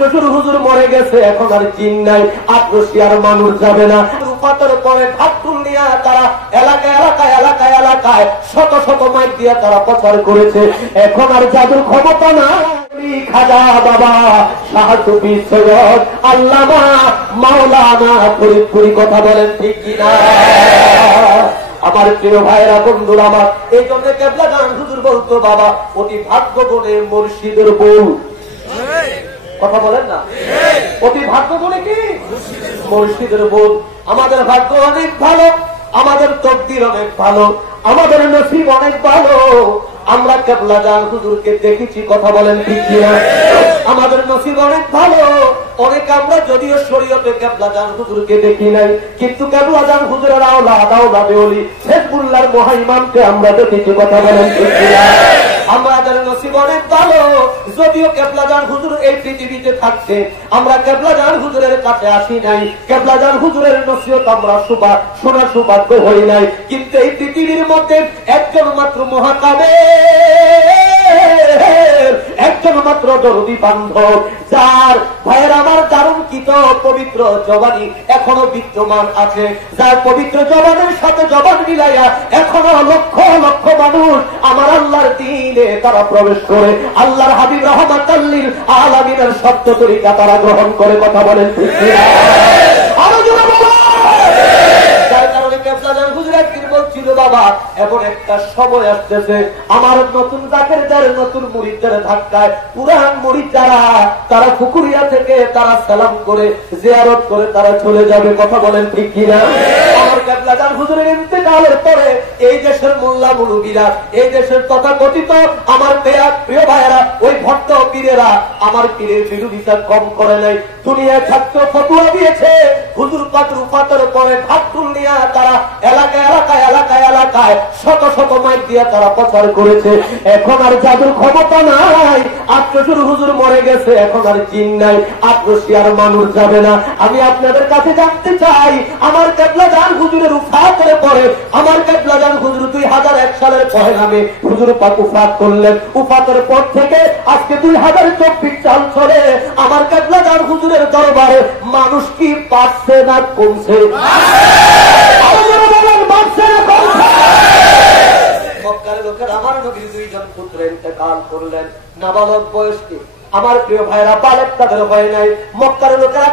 আত্মসুর হুজুর মরে গেছে, এখন আর জিন নাই, আত্মসি আর মানুষ যাবে না। রূপাতের পরে ঢাকুল নিয়ে তারা এলাকায় শত শত মাইক দিয়ে তারা প্রচার করেছে। এখন আর জাদুর ক্ষমতা না। খাজা বাবা, শাহ সুফি সৈয়দ আল্লামা মাওলানা ফরিদপুরি কথা বলেন ঠিক কিনা? আমার প্রিয় ভাইরা, বন্ধুরা আমার, এই জন্য কেবলা গান হুজুর বলতো, বাবা অতি ভাগ্য গুণে মুর্শিদের বউ। কথা বলেন না, অতি ভাগ্য গুণে কি মুর্শিদের বউ। আমাদের ভাগ্য অনেক ভালো, আমাদের তকদির অনেক ভালো, আমাদের নসিব অনেক ভালো। আমরা কেবলা গান হুজুরকে দেখেছি, কথা বলেন ঠিক কিনা? আমাদের নসিব অনেক ভালো। অনেকে আমরা যদিও শরীয়তে কেবলা গান হুজুরকে দেখি নাই, কিন্তু কেবলা গান হুজুরের আওলাদ ওলি হেজবুল্লাহর মহাইমামকে আমরা দেখেছি, কথা বলেন ঠিক কিনা? আমাদের নসিব অনেক ভালো, যদিও কেবলা গান হুজুর এই পৃথিবীতে থাকছে আমরা কেবলা গান হুজুরের কাছে আসি নাই, কেবলা গান হুজুরের নসিহত আমরা শোনার সৌভাগ্য হই নাই। কিন্তু এই পৃথিবীর মধ্যে একজন মাত্র মহাকাবে, একজন মাত্র দরদি বান্ধব, যার ভাইয়ের আমার দারুণকৃত পবিত্র জবানি এখনো বিদ্যমান আছে, যার পবিত্র জবানের সাথে জবান মিলাইয়া এখনো লক্ষ লক্ষ মানুষ আমার আল্লাহর দ্বীনে তারা প্রবেশ করে, আল্লাহর হাবিব রাহমাতাল লিল আলামিনের শব্দ তরিকা তারা গ্রহণ করে, কথা বলেন ঠিক কিনা? আরো জোরে বলো। যার কারণে কেবলা জান হুজুর একদিন বলছিল, বাবা এমন একটা সময় আসতেছে আমার নতুন জাকেরদের নতুন মুরিদদের ধাক্কায় পুরান মুরিদ যারা তারা পুকুরিয়া থেকে তারা সালাম করে জিয়ারত করে তারা চলে যাবে, কথা বলেন ঠিক কিনা? আমার কেবলা জান হুজুরের ইন্তেকালের পরে এই দেশের মোল্লা মুলুবীরা, এই দেশের তথাকথিত আমার প্রিয় ভাইয়েরা, ওই ভট্ট পীরেরা আমার পীরের বিরোধিতা কম করে নাই। দুনিয়ায় থাকতে ফতোয়া দিয়েছে, হুজুর পাক রূপাতের পরে ঢাকুল নিয়ে তারা এলাকায় শত শত মাইক দিয়ে তারা প্রচার করেছে। এখন আর জাদুর ক্ষমতা নাই, আত্মসুর হুজুর মরে গেছে, এখন আর জিন নাই, আত্মসি আর মানুষ যাবে না। আমি আপনাদের কাছে জানতে চাই, আমার কেবলা জান হুজুরের উফাতের পরে, আমার কেবলা জান হুজুর 2001 সালের পহেলামে হুজুর পাক উফাত করলেন। উফাতের পর থেকে আজকে 2024 সাল চলে, আমার কেবলা জান হুজুরের দরবারে মানুষ কি পাচ্ছে না কমছে? মক্কার লোকের আমার নবীর 2 জন পুত্র ইন্তেকাল করলেন নাবালক বয়সে। আমার প্রিয় ভাইরা, বালেক তাদের হয় নাই। মক্কার লোকেরা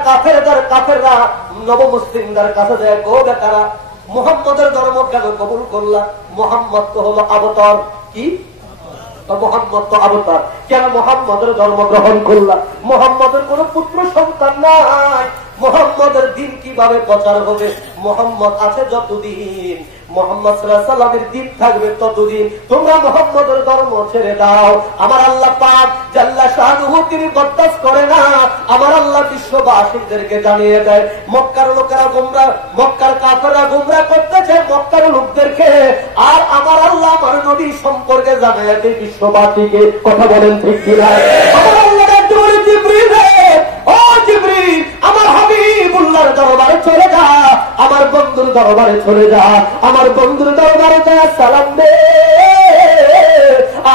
কাফেররা নবমুসলিমদের কাছে যায়, গো বেটারা মুহাম্মদের ধর্ম কেন কবুল করলা? মুহাম্মদ তো হলো অবতার। কি মোহাম্মদ তো অবতার, কেন মোহাম্মদের ধর্ম গ্রহণ করলা? মোহাম্মদের কোন পুত্র সন্তান নাই, মোহাম্মদের দিন কিভাবে প্রচার হবে? মোহাম্মদ আছে যতদিন, মোহাম্মদ সাল্লাল্লাহু আলাইহি ওয়াসাল্লামের দিন থাকবে ততদিন তোমরা মোহাম্মদের ধর্ম ছেড়ে দাও। আমার আল্লাহ পাক জাল্লা শানুহু তিনি বরদাস্ত করে না। আমার আল্লাহ বিশ্ববাসীদেরকে জানিয়ে দেয়, মক্কার লোকেরা গোমরা, মক্কার কাফেররা গোমরা করতেছে মক্কার লোকদেরকে, আর আমার আল্লাহ আমার নবী সম্পর্কে জানিয়ে দেয় বিশ্ববাসীকে, কথা বলেন ঠিক কিনা? আমার আল্লাহ জিবরিল, ও জিবরিল আমার হাবিবুল্লাহর দরবারে চলে যা, আমার বন্ধুর দরবারে চলে যা, আমার বন্ধুর দরবারে যা সালাম দে,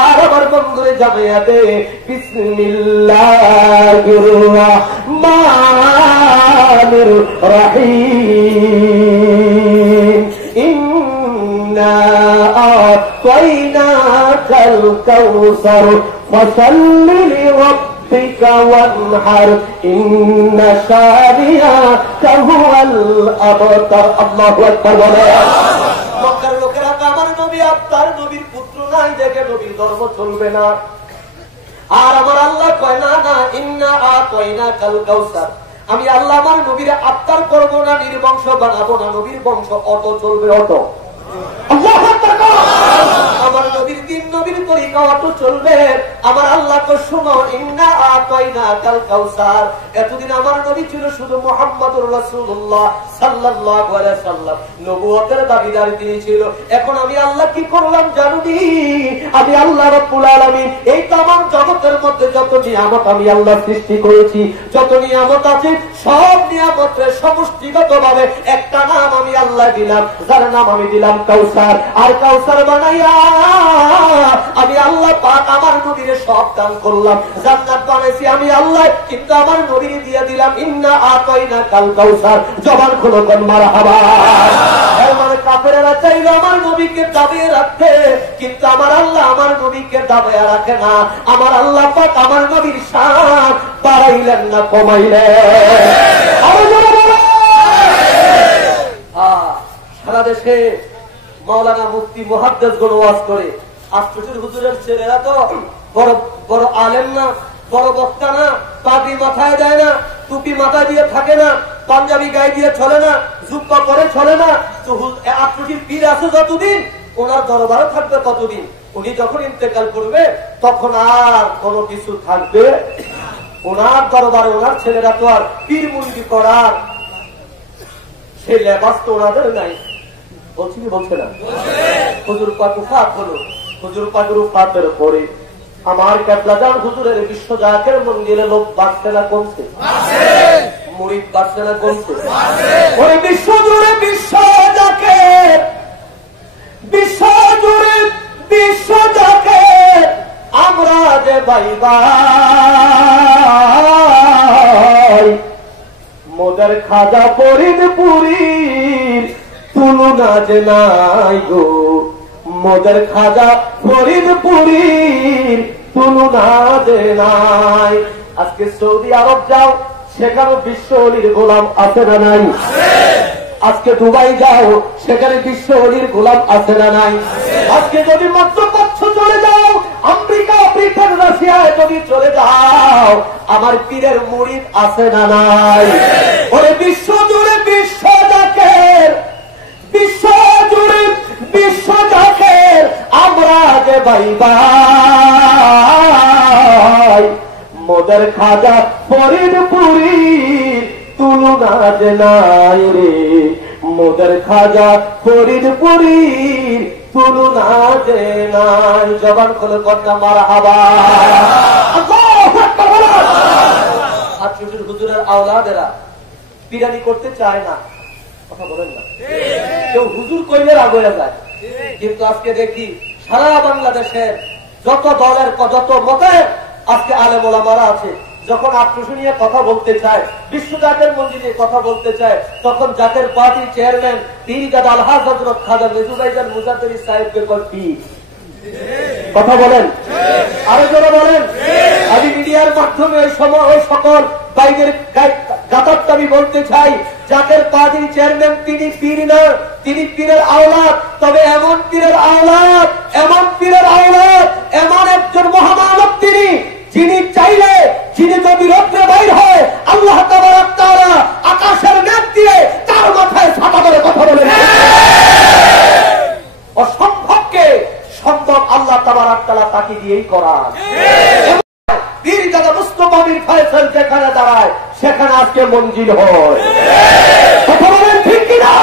আর আমার বন্ধুরে জানাইয়া দে বিসমিল্লাহির রহমানির রহিম, ইন্না আতাইনাকাল কাউসার ফাসাল্লি লিরাব্বিকা ওয়ানহার ইন্না শানিআকা হুয়াল আবতার। আল্লাহু আকবার। মক্কার লোকেরা আমার নবী আপনার নবীর পুত্র নাই দেখে নবীর ধর্ম চলবে না। আর আমার আল্লাহ কয় না না, ইন্না আতাইনাকাল কাউসার, আমি আল্লাহ আমার নবীর আত্মার করবো না, নির্বংশ বানাবো না, নবীর বংশ অত চলবে, অত। আল্লাহু আকবার। আমার নবীর দিন নবীর তরিকা অত চলবে। আমার আল্লাহ তো শুনো, ইন্না আতাইনাকাল কাউসার, এতদিন আমার নবী ছিল শুধু মুহাম্মদুর রাসূলুল্লাহ সাল্লাল্লাহু আলাইহি ওয়াসাল্লাম, নবুয়তের দাবিদার তিনি ছিল। এখন আমি আল্লাহ কি করলাম জানুনি? আমি আল্লাহ রাব্বুল আলামিন এই তামাম জগতের মধ্যে যত নিয়ামত আমি আল্লাহ সৃষ্টি করেছি, যত নিয়ামত আছে সব নিয়ামতের সমষ্টিগত ভাবে একটা নাম আমি আল্লাহ দিলাম, যার নাম আমি দিলাম কাউসার। আর কাউসার বানাইয়া আমি আল্লাহ পাক আমার নবীরে সব দান করলাম। জান্নাত বানাইছি আমি আল্লাহ, কিন্তু আমার নবীরে দিয়ে দিলাম ইন্না আতাইনা কাল কাউসার। জবান খুলো কোন মারহাবা। এর মানে কাফেররা চাইলো আমার নবীকে দাবিয়ে রাখতে, কিন্তু আমার আল্লাহ আমার নবীকে দাবিয়ে রাখে না। আমার আল্লাহ পাক আমার নবীর শান বাড়াইলেন না কমাইলেন। সারা দেশে মাওলানা মুফতি মুহাদ্দিস গুলো ওয়াজ করে। আশরাফুল হুজুরের ছেলেরা তো বড় বড় আলেম না, বড় বক্তা না, পাগড়ি মাথায় দেয় না, টুপি মাথায় দিয়ে থাকে না, পাঞ্জাবি গায়ে দিয়ে চলে না, জুব্বা পরে চলে না। আশরাফুল পীর আছে যতদিন, ওনার দরবারে থাকবে ততদিন। উনি যখন ইন্তেকাল করবে তখন আর কোনো কিছু থাকবে ওনার দরবারে। ওনার ছেলেরা তো আর পীর মুরিদি করার সেই লেবাস তো ওনাদের নাই। বলছি কি বলছে না? হুজুর পাক উফাত হলো, হুজুর পাকের উফাতের পরে আমার কেবলাজান হুজুরের বিশ্ব জাকের মন্দিরে লোক বাড়ছে না কমছে? মুরিদ বাড়ছে না কমছে? ওই বিশ্ব জুড়ে বিশ্ব জাকের, বিশ্ব জুড়ে বিশ্ব জাকের আমরা যে ভাই ভাই, মোদের খাজা ফরিদপুরীর তুলনা যে নাই গো, মোদের খাজা ফরিদপুরীর তুলনা যে নাই। আজকে সৌদি আরব যাও, সেখানে বিশ্ব অলির গোলাম আছে না নাই? আজকে দুবাই যাও, সেখানে বিশ্ব অলির গোলাম আছে না নাই? আজকে যদি মধ্যপ্রাচ্য চলে যাও, আমেরিকা, ব্রিটেন, রাশিয়ায় যদি চলে যাও, আমার পীরের মুরিদ আছে না নাই? ওরে বিশ্ব জুড়ে বিশ্ব জাকের, বিশ্ব জুড়ে বিশ্ব জাকের আমরা যে ভাই ভাই, মোদের খাজা ফরিদপুরীর তুলনা যে নাই রে, মোদের খাজা ফরিদপুরীর তুলনা যে নাই। জবান খুলে কথা মারহাবা। আশরাফুল হুজুরের আওলাদেরা বিরানি করতে চায় না, কথা বলেন না? কেউ হুজুর কইলে রাগ হয়ে যায়। কিন্তু আজকে দেখি সারা বাংলাদেশের যত দলের যত মতের আজকে আলেম ওলামারা আছে, যখন আফ্রিকা নিয়ে কথা বলতে চায়, বিশ্ব জাকের মন্দির নিয়ে কথা বলতে চায়, তখন জাকের পার্টির চেয়ারম্যান পীরজাদা আলহাজ হযরত খাজা মেজুভাইজান মুজাদ্দেদি সাহেবকে পীর। কথা বলেন, আরো জোরে বলেন। আমি মিডিয়ার মাধ্যমে ওই সময় ওই সকল বাইরের গাতারটা আমি বলতে চাই, জাকের পার্টির চেয়ারম্যান তিনি পীর না, তিনি পীরের আওলাদ। তবে এমন পীরের আওলাদ, এমন পীরের আওলাদ, এমন একজন মহামানব তিনি, যিনি চাইলে, যিনি যদি রত্রে বাইর হয়, আল্লাহ তাবারক তাআলা আকাশের মেঘ দিয়ে তার মাথায় ছাতা ধরে কথা বলেন। অসম্ভবকে সম্ভব আল্লাহ তাবারক তাআলা তাকে দিয়েই করান। পীরজাদা মুস্তাফা মীর ফয়সাল যেখানে দাঁড়ায়, সেখানে আজকে মঞ্জিল হয়। কথা বলেন ঠিক কিনা?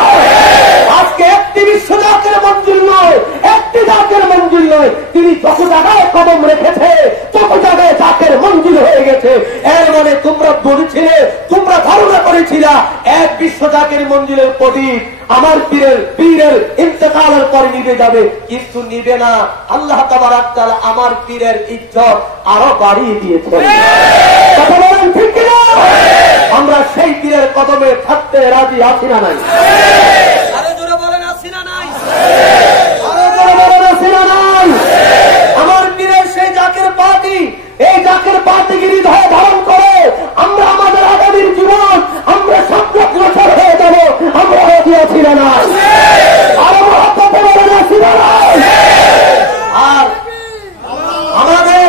আজকে একটি বিশ্ব জাকের মঞ্জিল নয়, একটি জাকের মঞ্জিল নয়, তিনি যত জায়গায় কদম রেখেছে তত জায়গায় জাকের মঞ্জিল হয়ে গেছে। এর মানে তোমরা বলেছিলে, তোমরা ধারণা করেছিলা এক বিশ্ব জাকের মঞ্জিলের প্রদীপ আমার পীরের ইন্তেকালের পরে নিভে যাবে, কিন্তু নিবে না। আল্লাহ তাবারক তাআলা আমার পীরের ইজ্জত আরো বাড়িয়ে দিয়েছে। কথা বলেন ঠিক কিনা? আমরা সেই পীরের কদমে থাকতে রাজি আছি না নাই? আরো জোরে বলেন আছি না নাই? আরো জোরে বলেন আছি না নাই? আমার পীরের সেই জাকের পার্টি, এই জাকের পার্টিগিরি ধারণ করে আমরা আমাদের আগামীর জীবন আমরা সফল হয়ে যাব। আমরা রাজি আছি না নাই? আরো মহব্বতে বলেন আছি না নাই? আর আমাদের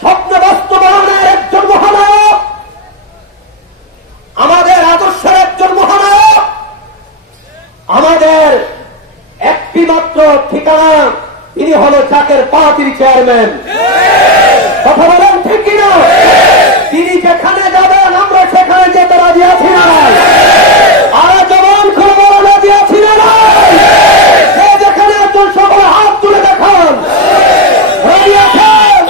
স্বপ্ন বাস্তবায়নের একজন মহানায়ক, আমাদের আদর্শের একজন মহানায়ক, আমাদের একটি মাত্র ঠিকানা, তিনি হল জাকের পার্টির চেয়ারম্যান। কথা বলেন ঠিক কিনা? তিনি যেখানে যাবেন আমরা সেখানে যেতে রাজি আছি না নাই? আর জবান খুলে বলা রাজি আছি না নাই? সে যেখানে একজন সকলে হাত তুলে দেখান, রাজি আছেন?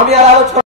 আমি আর আলোচনা